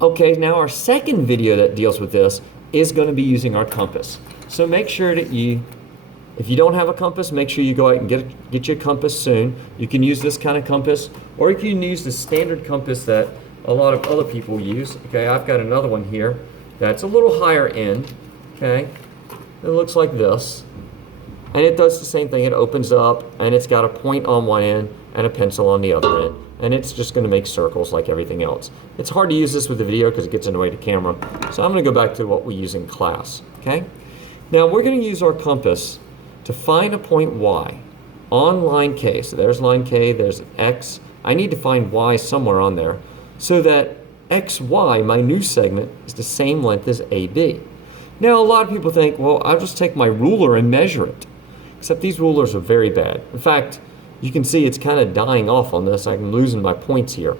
Okay, now our second video that deals with this is going to be using our compass. So make sure that if you don't have a compass, make sure you go out and get your compass soon. You can use this kind of compass, or you can use the standard compass that a lot of other people use. Okay, I've got another one here that's a little higher end. Okay, it looks like this. And it does the same thing. It opens up and it's got a point on one end and a pencil on the other end. And it's just going to make circles like everything else. It's hard to use this with the video because it gets in the way of the camera. So I'm going to go back to what we use in class. Okay? Now we're going to use our compass to find a point Y on line K. So there's line K, there's X. I need to find Y somewhere on there so that XY, my new segment, is the same length as AB. Now a lot of people think, well, I'll just take my ruler and measure it. Except these rulers are very bad. In fact, you can see it's kind of dying off on this. I'm losing my points here.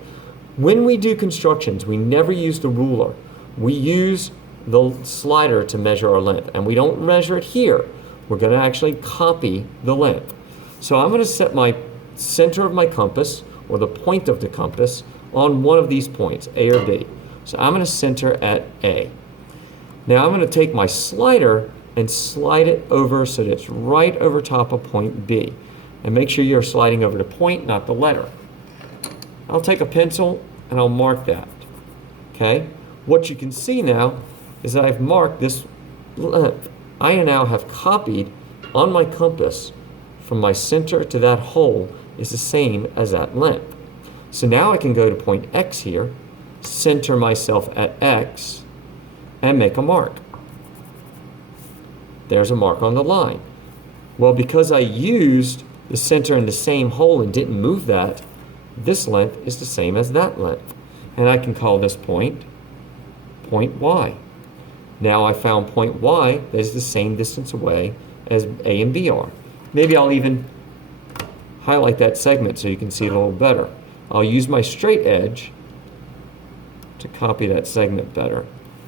When we do constructions, we never use the ruler. We use the slider to measure our length. And we don't measure it here. We're going to actually copy the length. So I'm going to set my center of my compass, or the point of the compass, on one of these points, A or B. So I'm going to center at A. Now I'm going to take my slider and slide it over so that it's right over top of point B. And make sure you're sliding over the point, not the letter. I'll take a pencil and I'll mark that. Okay? What you can see now is that I've marked this length. I now have copied on my compass from my center to that hole is the same as that length. So now I can go to point X here, center myself at X, and make a mark. There's a mark on the line. Well, because I used the center in the same hole and didn't move that, this length is the same as that length. And I can call this point Y. Now I found point Y that is the same distance away as A and B are. Maybe I'll even highlight that segment so you can see it a little better. I'll use my straight edge to copy that segment better.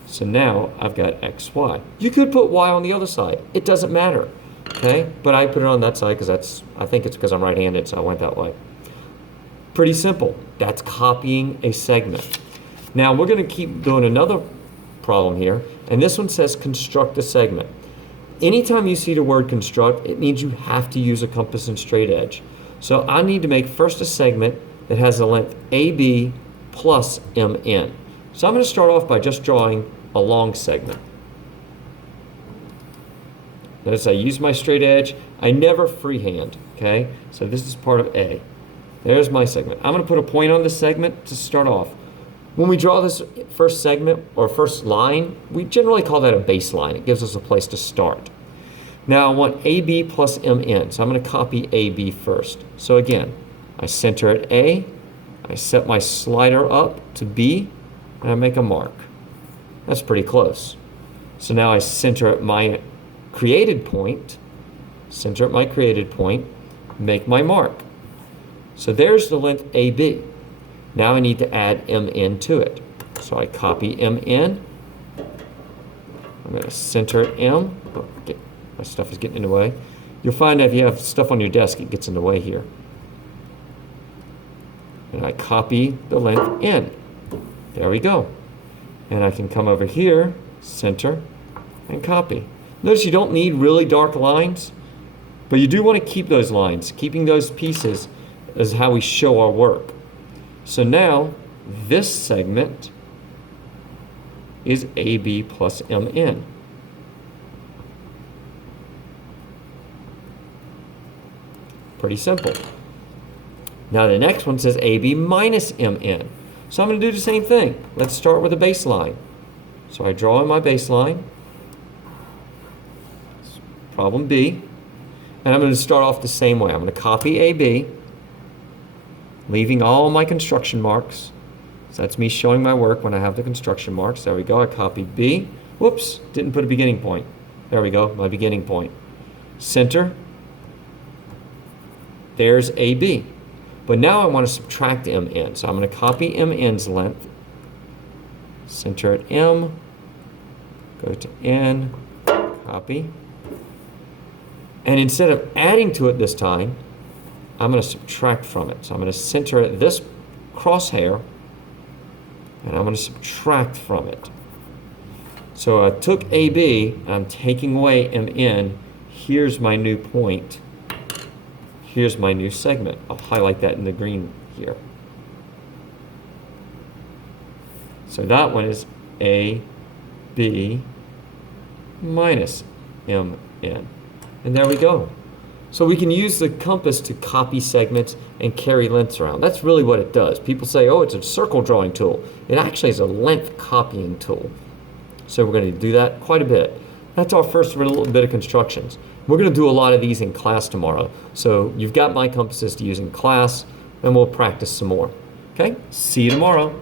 So now I've got XY. You could put Y on the other side. It doesn't matter, okay? But I put it on that side because I think it's because I'm right-handed, so I went that way. Pretty simple. That's copying a segment. Now we're going to keep doing another problem here, and this one says construct a segment. Anytime you see the word construct, it means you have to use a compass and straight edge. So I need to make first a segment that has a length AB plus MN. So I'm going to start off by just drawing a long segment. Notice I use my straight edge. I never freehand, okay? So this is part of A. There's my segment. I'm going to put a point on the segment to start off. When we draw this first segment or first line, we generally call that a baseline. It gives us a place to start. Now I want AB plus MN, so I'm going to copy AB first. So again, I center at A, I set my slider up to B, and I make a mark. That's pretty close. So now I center at my created point, make my mark. So there's the length AB. Now I need to add MN to it. So I copy MN. I'm going to center at M. Oh, my stuff is getting in the way. You'll find that if you have stuff on your desk, it gets in the way here. And I copy the length N. There we go. And I can come over here, center, and copy. Notice you don't need really dark lines, but you do want to keep those lines. Keeping those pieces is how we show our work. So now, this segment is AB plus MN. Pretty simple. Now the next one says AB minus MN. So I'm going to do the same thing. Let's start with a baseline. So I draw in my baseline, problem B, and I'm going to start off the same way. I'm going to copy AB, leaving all my construction marks. So that's me showing my work when I have the construction marks. There we go. I copied B. Whoops, didn't put a beginning point. There we go, my beginning point. Center. There's AB. But now I want to subtract MN. So I'm going to copy MN's length, center at M, go to N, copy. And instead of adding to it this time, I'm going to subtract from it. So I'm going to center at this crosshair, and I'm going to subtract from it. So I took AB, I'm taking away MN. Here's my new point. Here's my new segment. I'll highlight that in the green here. So that one is AB minus MN. And there we go. So we can use the compass to copy segments and carry lengths around. That's really what it does. People say, oh, it's a circle drawing tool. It actually is a length copying tool. So we're going to do that quite a bit. That's our first little bit of constructions. We're going to do a lot of these in class tomorrow. So you've got my compasses to use in class, and we'll practice some more. Okay? See you tomorrow.